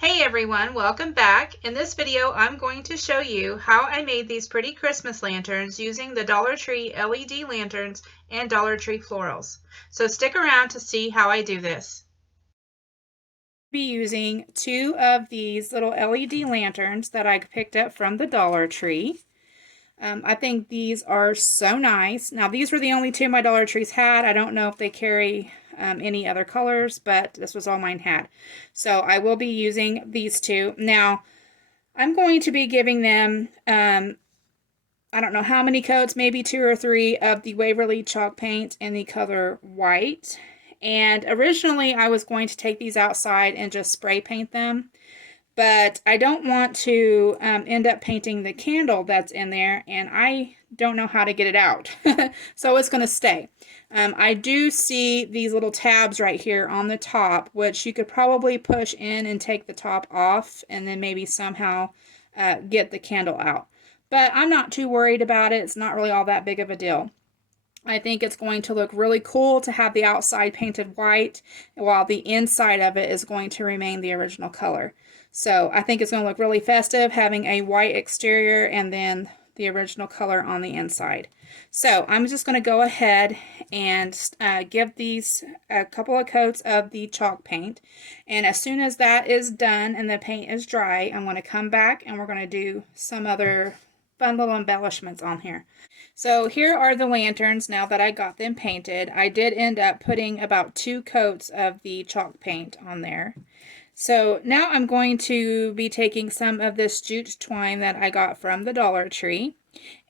Hey everyone, welcome back. In this video, I'm going to show you how I made these pretty Christmas lanterns using the Dollar Tree LED lanterns and Dollar Tree florals. So stick around to see how I do this. Be using two of these little LED lanterns that I picked up from the Dollar Tree. I think these are so nice. Now, these were the only two my Dollar Trees had. I don't know if they carry any other colors, but this was all mine had. So I will be using these two. Now, I'm going to be giving them, I don't know how many coats, maybe 2 or 3 of the Waverly chalk paint in the color white. And originally I was going to take these outside and just spray paint them. But I don't want to end up painting the candle that's in there, and I don't know how to get it out. So it's going to stay. I do see these little tabs right here on the top, which you could probably push in and take the top off, and then maybe somehow get the candle out. But I'm not too worried about it. It's not really all that big of a deal. I think it's going to look really cool to have the outside painted white, while the inside of it is going to remain the original color. So I think it's going to look really festive, having a white exterior and then the original color on the inside. So I'm just going to go ahead and give these a couple of coats of the chalk paint. And as soon as that is done and the paint is dry, I'm going to come back and we're going to do some other fun little embellishments on here. So here are the lanterns now that I got them painted. I did end up putting about 2 coats of the chalk paint on there. So now I'm going to be taking some of this jute twine that I got from the Dollar Tree,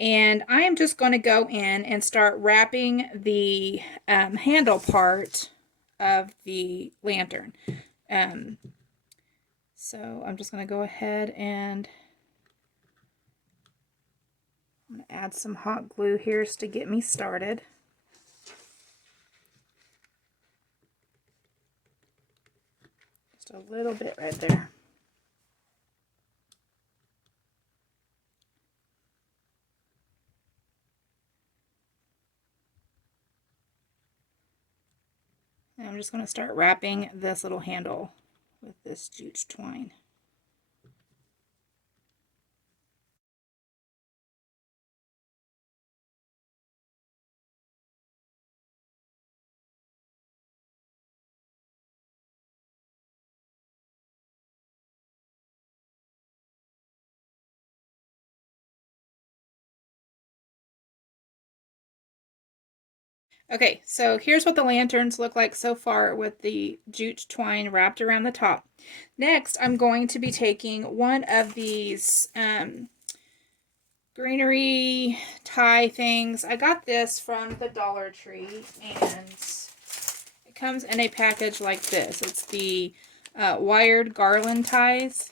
and I am just going to go in and start wrapping the handle part of the lantern. So I'm just going to go ahead and I'm going to add some hot glue here just to get me started. Just a little bit right there. And I'm just going to start wrapping this little handle with this jute twine. Okay, so here's what the lanterns look like so far with the jute twine wrapped around the top. Next, I'm going to be taking one of these greenery tie things. I got this from the Dollar Tree, and it comes in a package like this. It's the wired garland ties.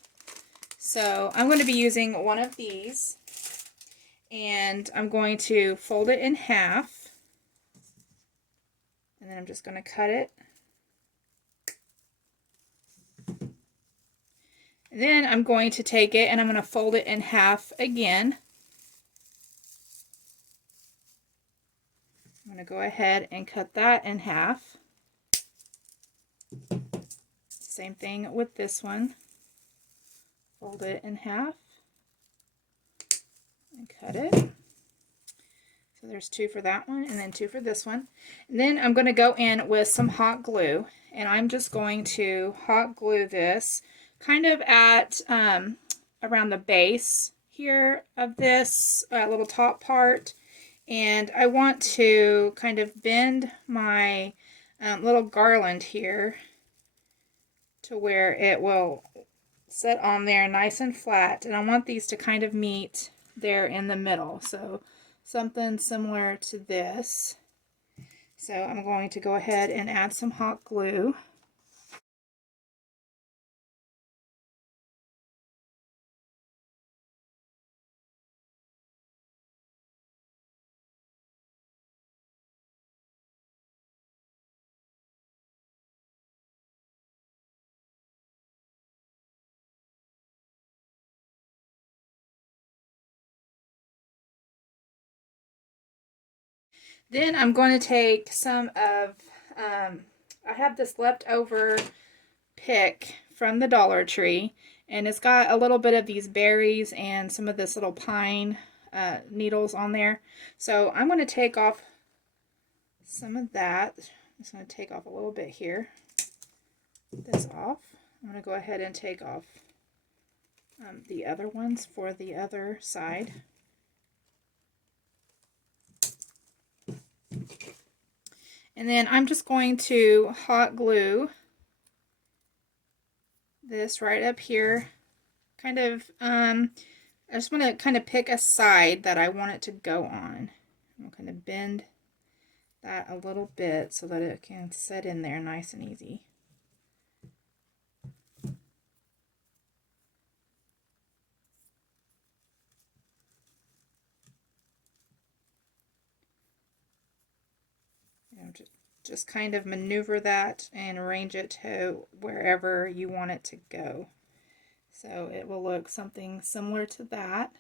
So I'm going to be using one of these, and I'm going to fold it in half. And then I'm just going to cut it. And then I'm going to take it and I'm going to fold it in half again. I'm going to go ahead and cut that in half. Same thing with this one. Fold it in half and cut it. So there's 2 for that one and then 2 for this one. And then I'm going to go in with some hot glue, and I'm just going to hot glue this kind of at around the base here of this little top part. And I want to kind of bend my little garland here to where it will sit on there nice and flat. And I want these to kind of meet there in the middle. So something similar to this. So I'm going to go ahead and add some hot glue. Then I'm going to take some of, I have this leftover pick from the Dollar Tree, and it's got a little bit of these berries and some of this little pine needles on there. So I'm going to take off some of that. I'm just going to take off a little bit here. This off. I'm going to go ahead and take off the other ones for the other side. And then I'm just going to hot glue this right up here. Kind of, I just want to kind of pick a side that I want it to go on. I'm kind of bend that a little bit so that it can set in there nice and easy. Just kind of maneuver that and arrange it to wherever you want it to go. So it will look something similar to that.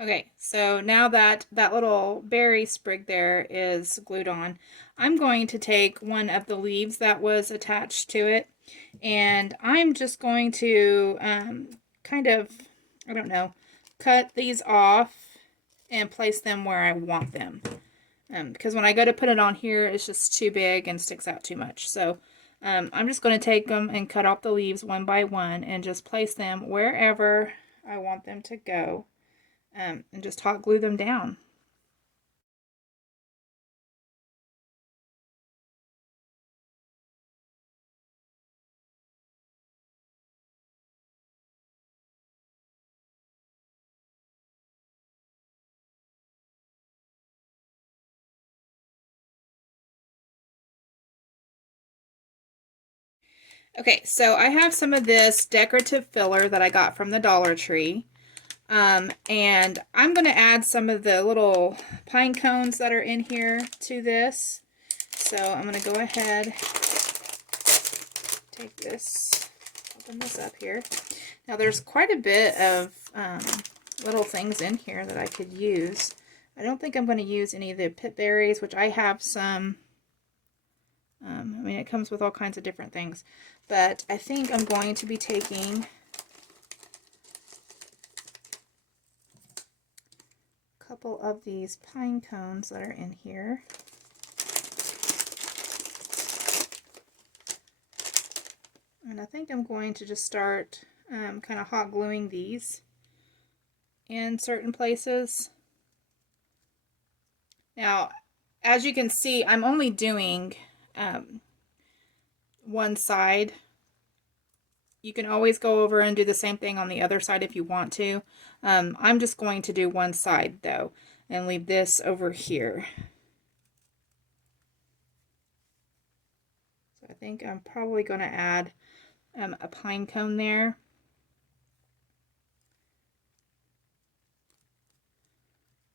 Okay, so now that that little berry sprig there is glued on, I'm going to take one of the leaves that was attached to it, and I'm just going to kind of, I don't know, cut these off and place them where I want them. Because when I go to put it on here, it's just too big and sticks out too much. So I'm just going to take them and cut off the leaves one by one and just place them wherever I want them to go. And just hot glue them down. Okay, so I have some of this decorative filler that I got from the Dollar Tree. And I'm going to add some of the little pine cones that are in here to this. So I'm going to go ahead, take this, open this up here. Now there's quite a bit of little things in here that I could use. I don't think I'm going to use any of the pip berries, which I have some. I mean, it comes with all kinds of different things. But I think I'm going to be taking a couple of these pine cones that are in here. And I think I'm going to just start kind of hot gluing these in certain places. Now, as you can see, I'm only doing one side. You can always go over and do the same thing on the other side if you want to. I'm just going to do one side though and leave this over here. So I think I'm probably going to add a pine cone there.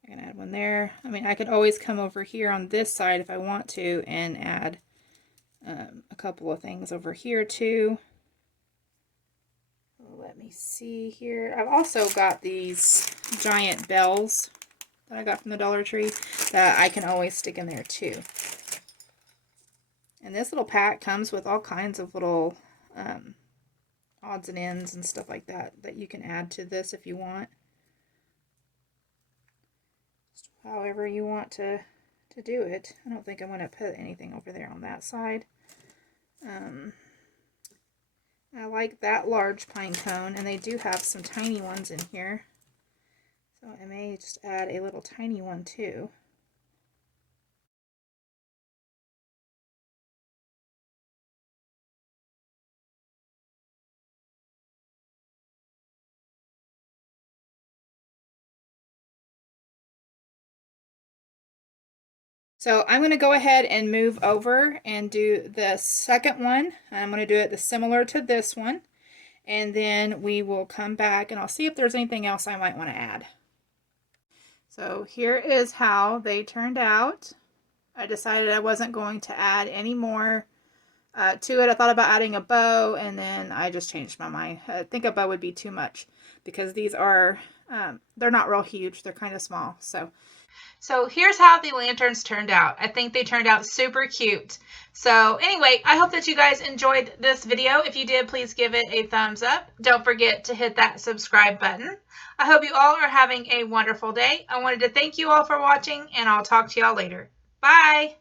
I can add one there. I mean, I could always come over here on this side if I want to and add a couple of things over here too. Let me see here. I've also got these giant bells that I got from the Dollar Tree that I can always stick in there too. And this little pack comes with all kinds of little odds and ends and stuff like that that you can add to this if you want. Just however you want to do it. I don't think I'm going to put anything over there on that side. I like that large pine cone, and they do have some tiny ones in here. So I may just add a little tiny one too. So I'm going to go ahead and move over and do the second one. I'm going to do it similar to this one. And then we will come back and I'll see if there's anything else I might want to add. So here is how they turned out. I decided I wasn't going to add any more to it. I thought about adding a bow and then I just changed my mind. I think a bow would be too much. because these are, they're not real huge. They're kind of small. So here's how the lanterns turned out. I think they turned out super cute. So anyway, I hope that you guys enjoyed this video. If you did, please give it a thumbs up. Don't forget to hit that subscribe button. I hope you all are having a wonderful day. I wanted to thank you all for watching, and I'll talk to y'all later. Bye!